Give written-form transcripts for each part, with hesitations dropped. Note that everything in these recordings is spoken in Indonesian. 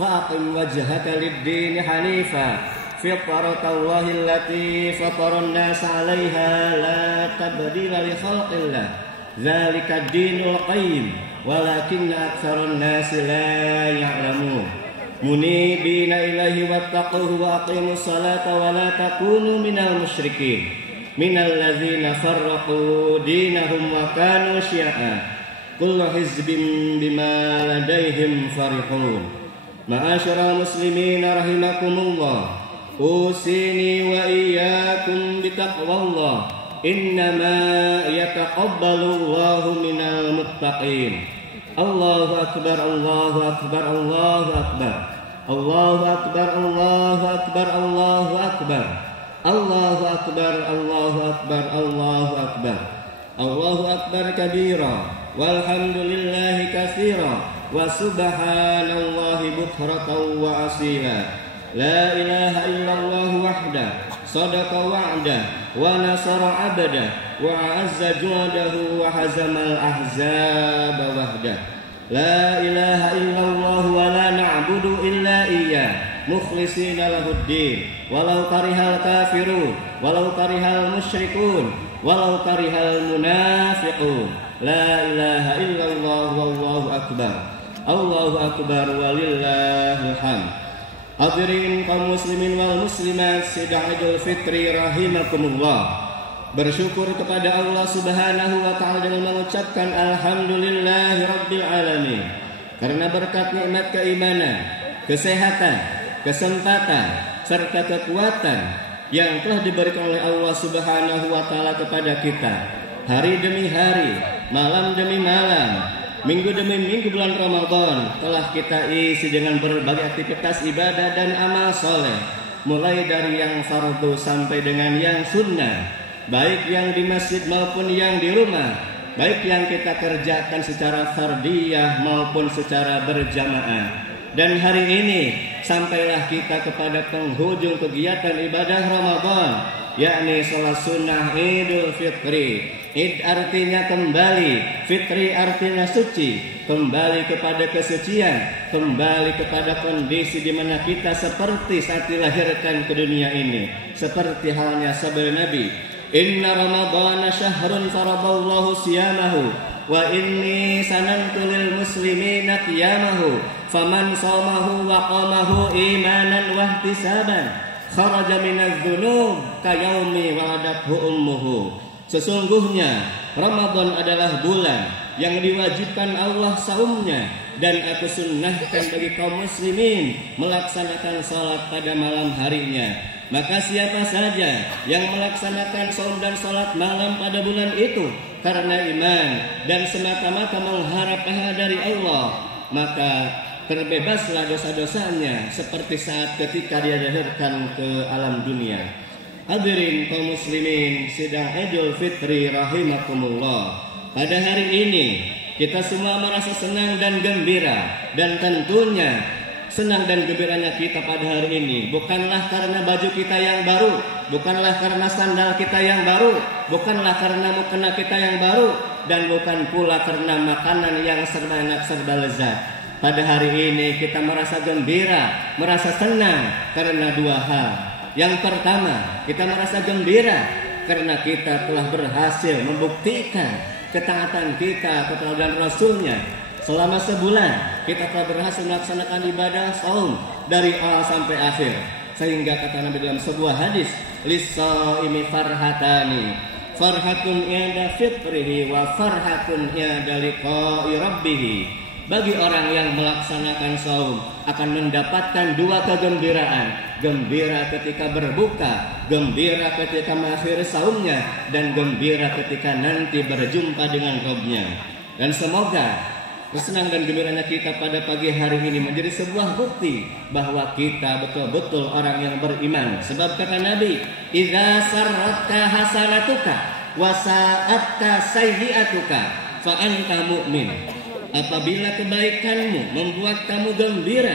فأقم وجهك للدين حنيفا فطرة الله التي فطر الناس عليها لا تبديل لخلق الله ذلك الدين القيم ولكن أكثر الناس لا يعلمون منيبين إليه واتقوه وأقيموا الصلاة ولا تكونوا من المشركين من الذين فرقوا دينهم وكانوا شيعا كل حزب بما لديهم فرحون معاشر المسلمين رحمكم الله أوصيني وإياكم بتقوى الله إنما يتقبل الله من المتقين الله أكبر الله أكبر الله أكبر الله أكبر الله أكبر الله أكبر الله أكبر الله أكبر الله أكبر الله أكبر كبيرا والحمد لله كثيرا وسبحان الله بكرة وأصيلا لا إله إلا الله وحده صدق وعده ونصر عبده وأعز جوده وهزم الأحزاب وحده لا إله إلا الله ولا نعبد إلا إياه مخلصين له الدين ولو كره الكافرون ولو كره المشركون ولو كره المنافقون لا إله إلا الله والله أكبر الله أكبر ولله الحمد. Hadirin kaum muslimin wal muslimat sidang Idul Fitri rahimakumullah. Bersyukur kepada Allah Subhanahu wa taala dengan mengucapkan alhamdulillahi rabbil alamin. Karena berkat nikmat keimanan, kesehatan, kesempatan serta kekuatan yang telah diberikan oleh Allah Subhanahu wa taala kepada kita, hari demi hari, malam demi malam, minggu demi minggu bulan Ramadan telah kita isi dengan berbagai aktivitas ibadah dan amal soleh, mulai dari yang fardu sampai dengan yang sunnah, baik yang di masjid maupun yang di rumah, baik yang kita kerjakan secara fardiyah maupun secara berjamaah. Dan hari ini sampailah kita kepada penghujung kegiatan ibadah Ramadan, yakni sholat sunnah Idul Fitri. Id artinya kembali, Fitri artinya suci, kembali kepada kesucian, kembali kepada kondisi di mana kita seperti saat dilahirkan ke dunia ini, seperti halnya sabda Nabi, Inna Ramadana syahrun faradallahu siyamahu wa inni sanantu lil muslimina qiyamahu faman shamahu wa qamahu imanan wa ihtisaban kharaja minadz dzunub kayaumi waladathu ummuhu. Sesungguhnya Ramadan adalah bulan yang diwajibkan Allah saumnya, dan aku sunnahkan bagi kaum muslimin melaksanakan salat pada malam harinya. Maka siapa saja yang melaksanakan saum dan salat malam pada bulan itu karena iman dan semata-mata mengharap pahala dari Allah, maka terbebaslah dosa-dosanya seperti saat ketika dia dilahirkan ke alam dunia. Hadirin kaum muslimin sidang Idul Fitri rahimakumullah. Pada hari ini kita semua merasa senang dan gembira, dan tentunya senang dan gembiranya kita pada hari ini bukanlah karena baju kita yang baru, bukanlah karena sandal kita yang baru, bukanlah karena mukena kita yang baru, dan bukan pula karena makanan yang serba enak serba lezat. Pada hari ini kita merasa gembira, merasa senang karena dua hal. Yang pertama, kita merasa gembira karena kita telah berhasil membuktikan ketaatan kita kepada Rasulnya. Selama sebulan kita telah berhasil melaksanakan ibadah saum dari awal sampai akhir, sehingga kata Nabi dalam sebuah hadis, lis-shaimi farhatani, farhatun inda fitrihi wa farhatun inda liqa'i rabbih. Bagi orang yang melaksanakan saum akan mendapatkan dua kegembiraan, gembira ketika berbuka, gembira ketika mengakhiri saumnya, dan gembira ketika nanti berjumpa dengan Rabb-Nya. Dan semoga kesenangan dan gembiranya kita pada pagi hari ini menjadi sebuah bukti bahwa kita betul-betul orang yang beriman. Sebab kata Nabi, idza sarratka hasanatuka wa sa'atka sayyi'atuka fa anta mu'min. Apabila kebaikanmu membuat kamu gembira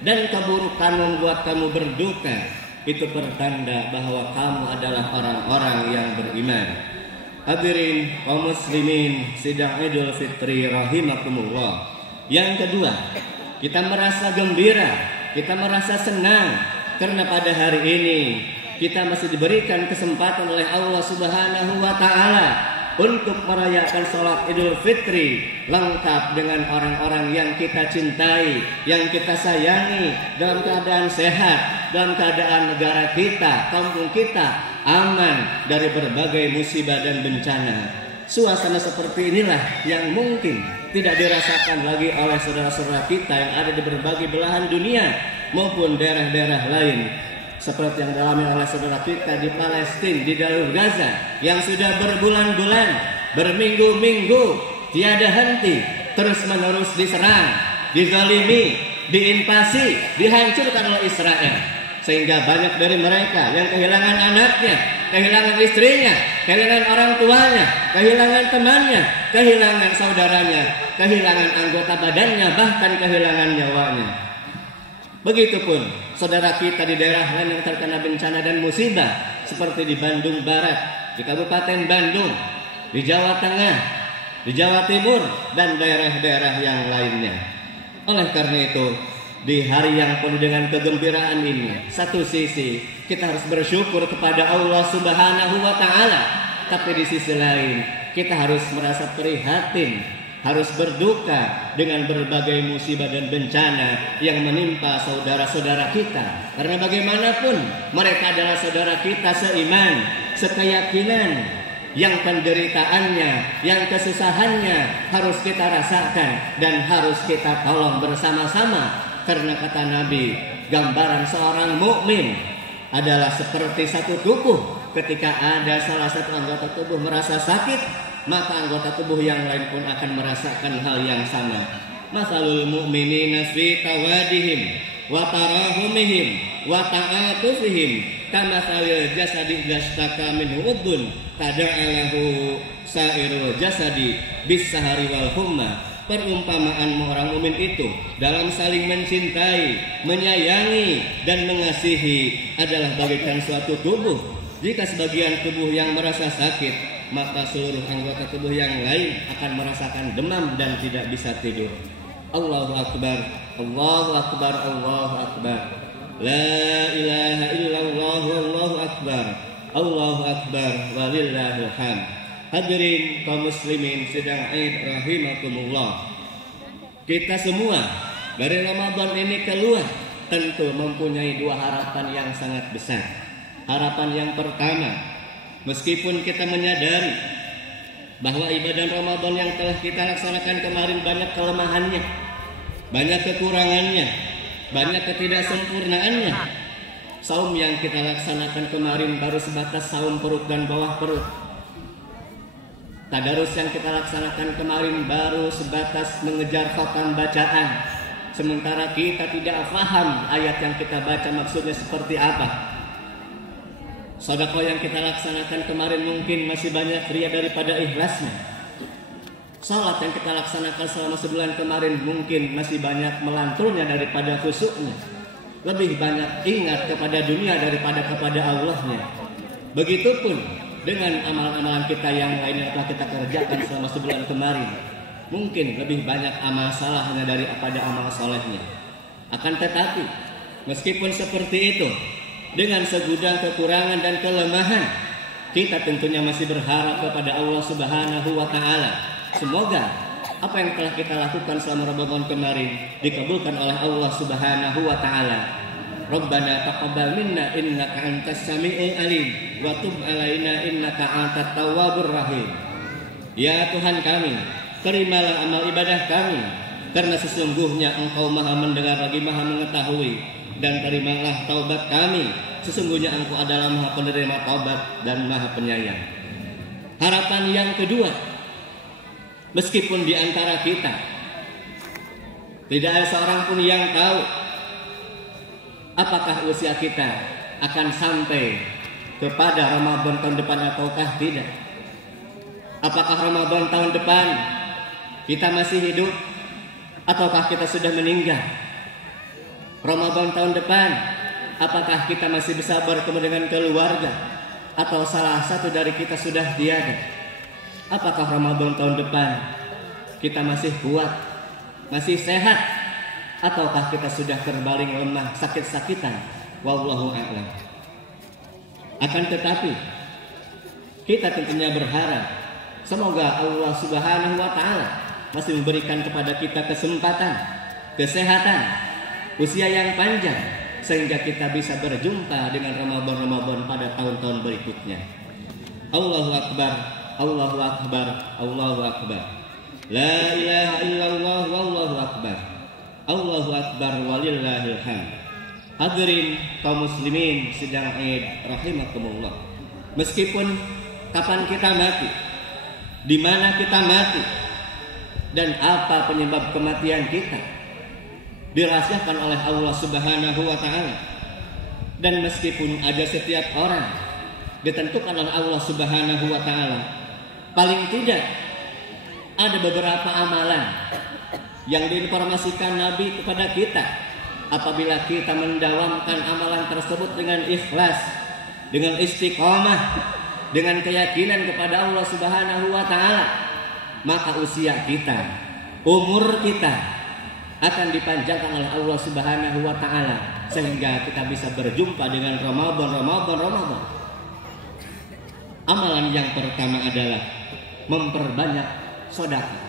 dan keburukan membuat kamu berduka, itu pertanda bahwa kamu adalah orang-orang yang beriman. Hadirin kaum muslimin sidang Idul Fitri rahimakumullah. Yang kedua, kita merasa gembira, kita merasa senang karena pada hari ini kita masih diberikan kesempatan oleh Allah Subhanahu wa taala untuk merayakan sholat Idul Fitri lengkap dengan orang-orang yang kita cintai, yang kita sayangi, dalam keadaan sehat, dalam keadaan negara kita, kampung kita aman dari berbagai musibah dan bencana. Suasana seperti inilah yang mungkin tidak dirasakan lagi oleh saudara-saudara kita yang ada di berbagai belahan dunia maupun daerah-daerah lain, seperti yang dialami oleh saudara kita di Palestina, di jalur Gaza, yang sudah berbulan-bulan, berminggu-minggu tiada henti, terus-menerus diserang, dizalimi, diinvasi, dihancurkan oleh Israel, sehingga banyak dari mereka yang kehilangan anaknya, kehilangan istrinya, kehilangan orang tuanya, kehilangan temannya, kehilangan saudaranya, kehilangan anggota badannya, bahkan kehilangan nyawanya. Begitupun saudara kita di daerah lain yang terkena bencana dan musibah, seperti di Bandung Barat, di Kabupaten Bandung, di Jawa Tengah, di Jawa Timur, dan daerah-daerah yang lainnya. Oleh karena itu, di hari yang penuh dengan kegembiraan ini, satu sisi kita harus bersyukur kepada Allah Subhanahu wa taala, tapi di sisi lain kita harus merasa prihatin, harus berduka dengan berbagai musibah dan bencana yang menimpa saudara-saudara kita. Karena bagaimanapun mereka adalah saudara kita seiman, sekeyakinan, yang penderitaannya, yang kesusahannya harus kita rasakan dan harus kita tolong bersama-sama. Karena kata Nabi, gambaran seorang mukmin adalah seperti satu tubuh. Ketika ada salah satu anggota tubuh merasa sakit, maka anggota tubuh yang lain pun akan merasakan hal yang sama. Masalul mu'minina fi tawadihim wa tarahumihim wa ta'atufihim kamatsalil jasadi idastaka minhu udhun tada'alahu sairul jasadi bis-sahari wal humma. Perumpamaan orang mukmin itu dalam saling mencintai, menyayangi, dan mengasihi adalah bagaikan suatu tubuh. Jika sebagian tubuh yang merasa sakit, maka seluruh anggota tubuh yang lain akan merasakan demam dan tidak bisa tidur. Allahu Akbar, Allahu Akbar, Allahu Akbar. La ilaha illallah, Allahu Akbar, Allahu Akbar, walillahil hamd. Hadirin kaum muslimin sidang Id rahimakumullah. Kita semua dari Ramadan ini keluar tentu mempunyai dua harapan yang sangat besar. Harapan yang pertama, meskipun kita menyadari bahwa ibadah Ramadan yang telah kita laksanakan kemarin banyak kelemahannya, banyak kekurangannya, banyak ketidaksempurnaannya. Saum yang kita laksanakan kemarin baru sebatas saum perut dan bawah perut. Tadarus yang kita laksanakan kemarin baru sebatas mengejar khatam bacaan, sementara kita tidak paham ayat yang kita baca maksudnya seperti apa. Sedekah yang kita laksanakan kemarin mungkin masih banyak ria daripada ikhlasnya. Salat yang kita laksanakan selama sebulan kemarin mungkin masih banyak melantulnya daripada khusyuknya. Lebih banyak ingat kepada dunia daripada kepada Allahnya. Begitupun dengan amalan-amalan kita yang lain yang telah kita kerjakan selama sebulan kemarin, mungkin lebih banyak amal salahnya daripada amal solehnya. Akan tetapi, meskipun seperti itu, dengan segudang kekurangan dan kelemahan, kita tentunya masih berharap kepada Allah Subhanahu wa taala. Semoga apa yang telah kita lakukan selama Ramadan kemarin dikabulkan oleh Allah Subhanahu wa taala. Rabbana taqabbal minna innaka antas samiul alim wa tub alaina innaka antat tawwabur rahim. Ya Tuhan kami, terimalah amal ibadah kami, karena sesungguhnya Engkau Maha mendengar lagi Maha mengetahui, dan terimalah taubat kami, sesungguhnya Engkau adalah Maha penerima taubat dan Maha penyayang. Harapan yang kedua, meskipun di antara kita tidak ada seorang pun yang tahu apakah usia kita akan sampai kepada Ramadan tahun depan ataukah tidak? Apakah Ramadan tahun depan kita masih hidup ataukah kita sudah meninggal? Ramadan tahun depan apakah kita masih bisa bertemu dengan keluarga atau salah satu dari kita sudah tiada? Apakah Ramadan tahun depan kita masih kuat, masih sehat, ataukah kita sudah terbaring lemah sakit-sakitan? Wallahu a'lam. Akan tetapi kita tentunya berharap semoga Allah Subhanahu wa taala masih memberikan kepada kita kesempatan, kesehatan, usia yang panjang sehingga kita bisa berjumpa dengan Ramadan pada tahun-tahun berikutnya. Allahu akbar, Allahu akbar, Allahu akbar. La ilaha illallah wallahu akbar. Allahu akbar walillahil hamd. Hadirin kaum muslimin sidang Id rahimakumullah. Meskipun kapan kita mati, di mana kita mati, dan apa penyebab kematian kita dirahasiakan oleh Allah Subhanahu wa taala. Dan meskipun ada setiap orang ditentukan oleh Allah Subhanahu wa taala, paling tidak ada beberapa amalan yang diinformasikan Nabi kepada kita. Apabila kita mendawamkan amalan tersebut dengan ikhlas, dengan istiqomah, dengan keyakinan kepada Allah Subhanahu wa taala, maka usia kita, umur kita akan dipanjangkan oleh Allah Subhanahu wa taala sehingga kita bisa berjumpa dengan Ramadan. Amalan yang pertama adalah memperbanyak sedekah.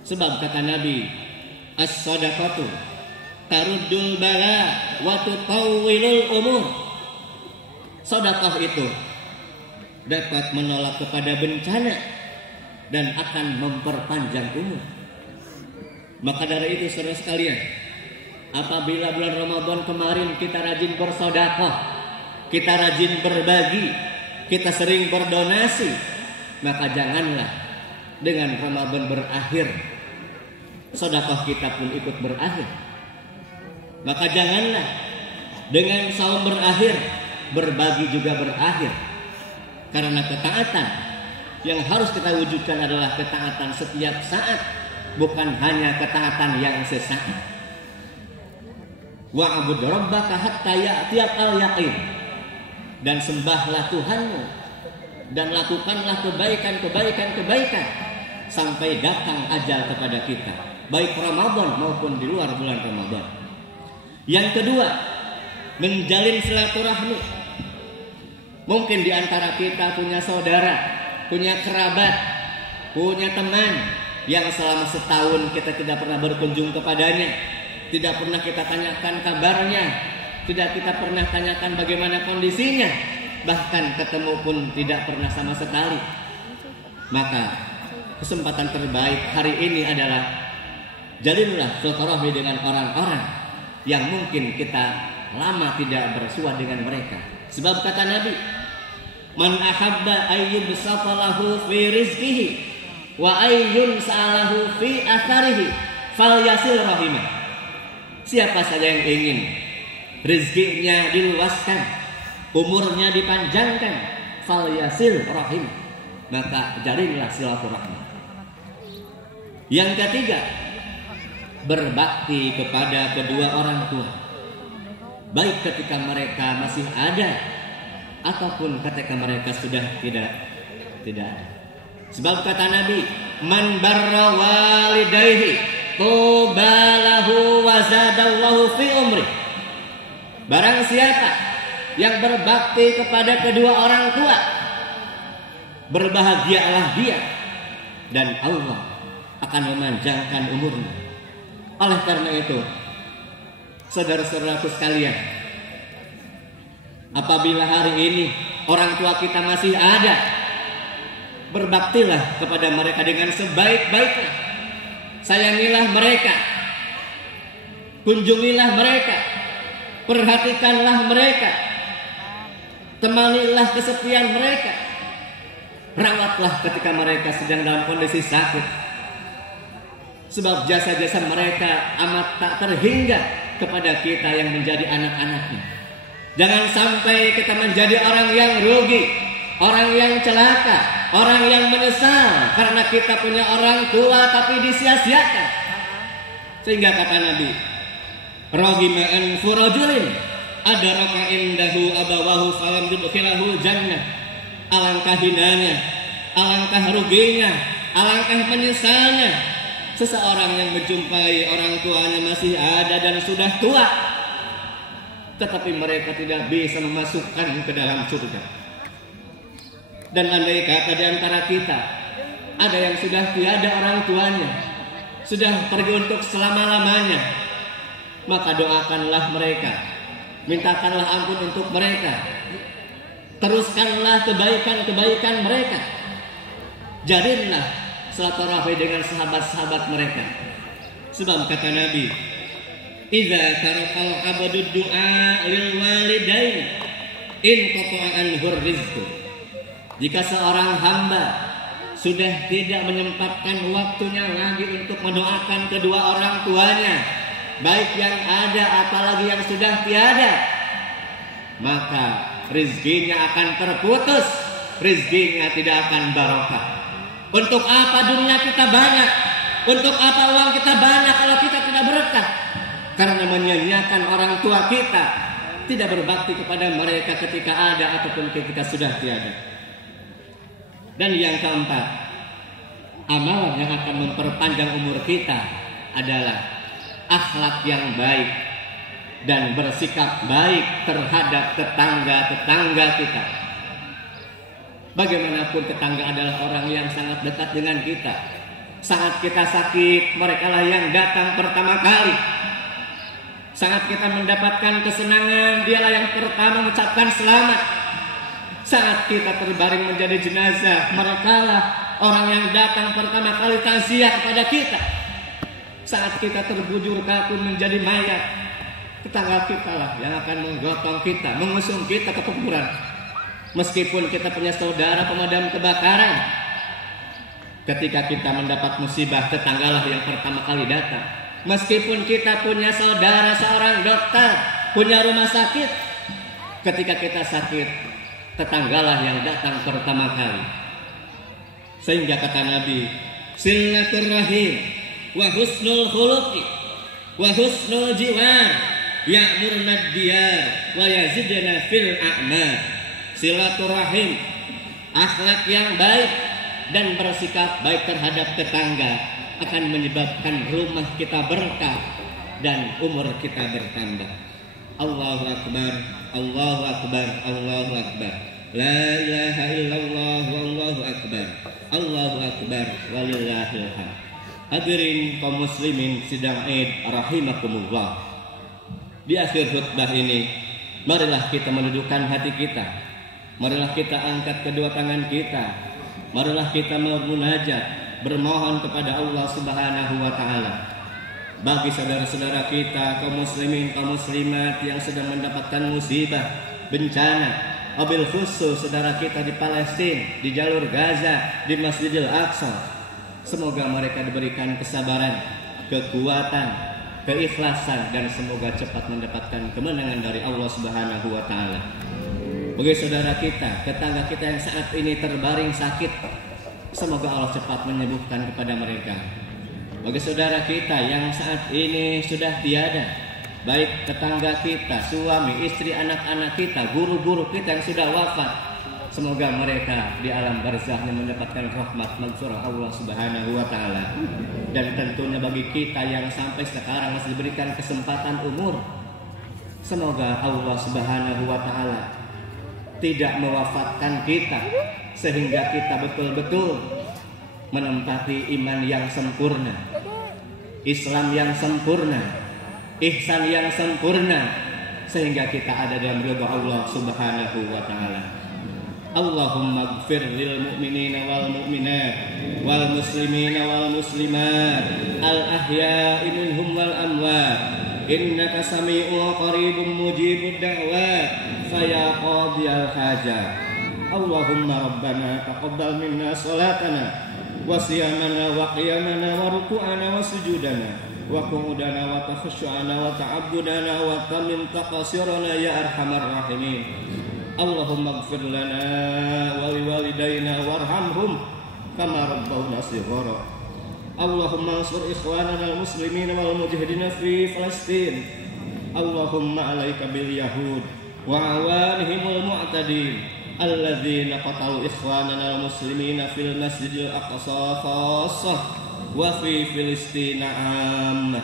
Sebab kata Nabi, as-shadaqatu taruddul bala wa tutawwilul umur. Sedekah itu dapat menolak kepada bencana dan akan memperpanjang umur. Maka dari itu saudara sekalian, apabila bulan Ramadan kemarin kita rajin bersedekah, kita rajin berbagi, kita sering berdonasi, maka janganlah dengan Ramadan berakhir sedekah kita pun ikut berakhir. Maka janganlah dengan saum berakhir berbagi juga berakhir. Karena ketaatan yang harus kita wujudkan adalah ketaatan setiap saat, bukan hanya ketaatan yang sesaat. Wa'bud rabbaka hatta ya'tiyakal yaqin. Dan sembahlah Tuhanmu dan lakukanlah kebaikan sampai datang ajal kepada kita, baik Ramadan maupun di luar bulan Ramadan. Yang kedua, menjalin silaturahmi. Mungkin di antara kita punya saudara, punya kerabat, punya teman yang selama setahun kita tidak pernah berkunjung kepadanya, tidak pernah kita tanyakan kabarnya, tidak kita pernah tanyakan bagaimana kondisinya, bahkan ketemu pun tidak pernah sama sekali. Maka kesempatan terbaik hari ini adalah jalinlah silaturahmi dengan orang-orang yang mungkin kita lama tidak bersua dengan mereka. Sebab kata Nabi, man ahabba ayyub safalahu fi rizqihi wa ayyun sa'alahu fi atharihi falyasil rahimah. Siapa saja yang ingin rizkinya diluaskan, umurnya dipanjangkan, falyasil rahim, maka jalinlah silaturahmi. Yang ketiga, berbakti kepada kedua orang tua, baik ketika mereka masih ada ataupun ketika mereka sudah tidak ada. Sebab kata Nabi, man barra walidayhi tubalahu wa zadallahu fi umri. Barang siapa yang berbakti kepada kedua orang tua, berbahagialah dia dan Allah akan memanjangkan umurnya. Oleh karena itu, saudara-saudaraku sekalian, apabila hari ini orang tua kita masih ada, berbaktilah kepada mereka dengan sebaik-baiknya. Sayangilah mereka, kunjungilah mereka, perhatikanlah mereka, temanilah kesepian mereka, rawatlah ketika mereka sedang dalam kondisi sakit. Sebab jasa-jasa mereka amat tak terhingga kepada kita yang menjadi anak-anaknya. Jangan sampai kita menjadi orang yang rugi, orang yang celaka, orang yang menyesal karena kita punya orang tua tapi disia-siakan. Sehingga kata Nabi, Rahima anfu rajulin adraka indahu abawahu falam yudkhilahu jannah. Alangkah hinanya, alangkah ruginya, alangkah menyesalnya seseorang yang menjumpai orang tuanya masih ada dan sudah tua, tetapi mereka tidak bisa memasukkan ke dalam surga. Dan andai kata di antara kita ada yang sudah tiada orang tuanya, sudah pergi untuk selama-lamanya, maka doakanlah mereka, mintakanlah ampun untuk mereka, teruskanlah kebaikan-kebaikan mereka, jalinlah silaturahmi dengan sahabat-sahabat mereka. Sebab kata Nabi, "Idza tarakal abdu du'a lil walidain in qata'a anhu rizqu." Jika seorang hamba sudah tidak menyempatkan waktunya lagi untuk mendoakan kedua orang tuanya, baik yang ada apalagi yang sudah tiada, maka rizkinya akan terputus, rizkinya tidak akan barokah. Untuk apa dunia kita banyak? Untuk apa uang kita banyak kalau kita tidak berkah? Karena menyanyiakan orang tua kita, tidak berbakti kepada mereka ketika ada ataupun ketika sudah tiada. Dan yang keempat, amalan yang akan memperpanjang umur kita adalah akhlak yang baik dan bersikap baik terhadap tetangga-tetangga kita. Bagaimanapun tetangga adalah orang yang sangat dekat dengan kita. Saat kita sakit, merekalah yang datang pertama kali. Saat kita mendapatkan kesenangan, dialah yang pertama mengucapkan selamat. Saat kita terbaring menjadi jenazah, merekalah orang yang datang pertama kali takziah kepada kita. Saat kita terbujur kaku menjadi mayat, tetangga kita lah yang akan menggotong kita, mengusung kita ke kuburan. Meskipun kita punya saudara pemadam kebakaran, ketika kita mendapat musibah, tetanggalah yang pertama kali datang. Meskipun kita punya saudara seorang dokter, punya rumah sakit, ketika kita sakit, tetanggalah yang datang pertama kali. Sehingga kata Nabi, silaturrahim wa husnul khuluqi wa husnul jiwar ya'murna diyar wa yazidna fil a'mal. Silaturrahim, akhlak yang baik dan bersikap baik terhadap tetangga akan menyebabkan rumah kita berkah dan umur kita bertambah. Allahu akbar, Allahu akbar, Allahu akbar. La ilaha illallah wallahu akbar. Allahu akbar walillahil hamd. Hadirin kaum muslimin sidang Id rahimakumullah. Di akhir khutbah ini, marilah kita mendudukkan hati kita. Marilah kita angkat kedua tangan kita. Marilah kita bermunajat, bermohon kepada Allah Subhanahu wa taala. Bagi saudara-saudara kita kaum muslimin, kaum muslimat yang sedang mendapatkan musibah, bencana, wabil khusus saudara kita di Palestina, di jalur Gaza, di Masjidil Aqsa, semoga mereka diberikan kesabaran, kekuatan, keikhlasan, dan semoga cepat mendapatkan kemenangan dari Allah Subhanahu wa taala. Bagi saudara kita, tetangga kita yang saat ini terbaring sakit, semoga Allah cepat menyembuhkan kepada mereka. Bagi saudara kita yang saat ini sudah tiada, baik tetangga kita, suami, istri, anak-anak kita, guru-guru kita yang sudah wafat, semoga mereka di alam barzahnya mendapatkan rahmat maghfirah Allah Subhanahu wa taala. Dan tentunya bagi kita yang sampai sekarang masih diberikan kesempatan umur, semoga Allah Subhanahu wa taala tidak mewafatkan kita sehingga kita betul-betul menempati iman yang sempurna, Islam yang sempurna, ihsan yang sempurna, sehingga kita ada dalam ridha Allah Subhanahu wa taala. Allahumma ighfir lil mu'minina wal mu'minat wal muslimina wal muslimat al ahya'i minhum wal amwat innaka sami'un qaribun mujibud da'wat faya qadiyal hajat. Allahumma rabbana taqabbal minna salatana wa siyamana wa qiyamana wa ruku'ana wa sujudana wa qu'udana wa takhushu'ana wa ta'abbudana wa tamin taqasirana ya arhamar rahimin. Allahumma ighfir lana wa liwalidayna warhamhum kama rabbawna shighara. Allahumma ansur ikhwanana al-muslimina wal mujahidina fi Palestin. Allahumma alaika bil yahud wa awanihimul mu'tadin alladzina qatalu ikhwanana al-muslimina fil masjidil aqsa khassah وفي فلسطين عامة.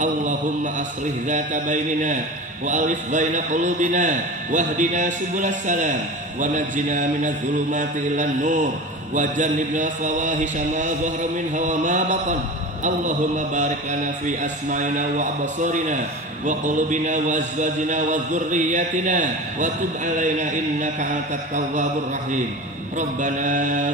اللهم أصلح ذات بيننا وألف بين قلوبنا واهدنا سبل السلام ونجنا من الظلمات إلى النور وجنبنا الفواحش ما ظهر منها وما بطن. اللهم بارك لنا في أسماعنا وأبصارنا وقلوبنا وأزواجنا وذرياتنا وتب علينا إنك أنت التواب الرحيم. ربنا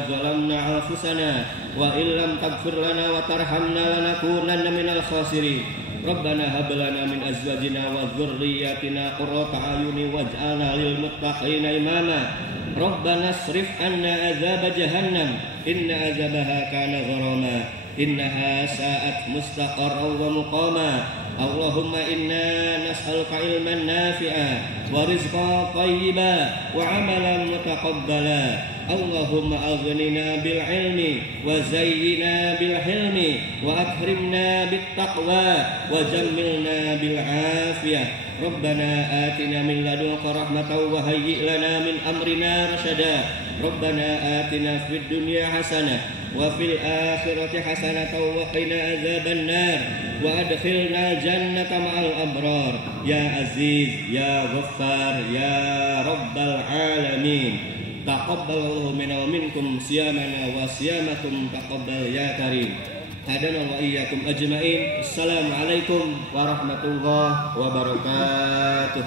ظلمنا أنفسنا وإن لم تغفر لنا وترحمنا لنكونن من الخاسرين. ربنا هب لنا من أزواجنا وذرياتنا قرة أعين واجعلنا للمتقين إماما. ربنا اصرف عنا عذاب جهنم إن عذابها كان غراما إنها ساءت مستقرا ومقاما. اللهم إنا نسألك علما نافعا ورزقا طيبا وعملا متقبلا. اللهم أغننا بالعلم وزينا بالحلم وأكرمنا بالتقوى وجملنا بالعافية. ربنا آتنا من لدنك رحمة وهيئ لنا من أمرنا رشدا. ربنا آتنا في الدنيا حسنة وفي الآخرة حسنة وقنا عذاب النار وأدخلنا الجنة مع الأبرار يا عزيز يا غفار يا رب العالمين. تقبل الله منا ومنكم صيامنا وصيامكم تقبل يا كريم. هدانا وإياكم أجمعين. السلام عليكم ورحمة الله وبركاته.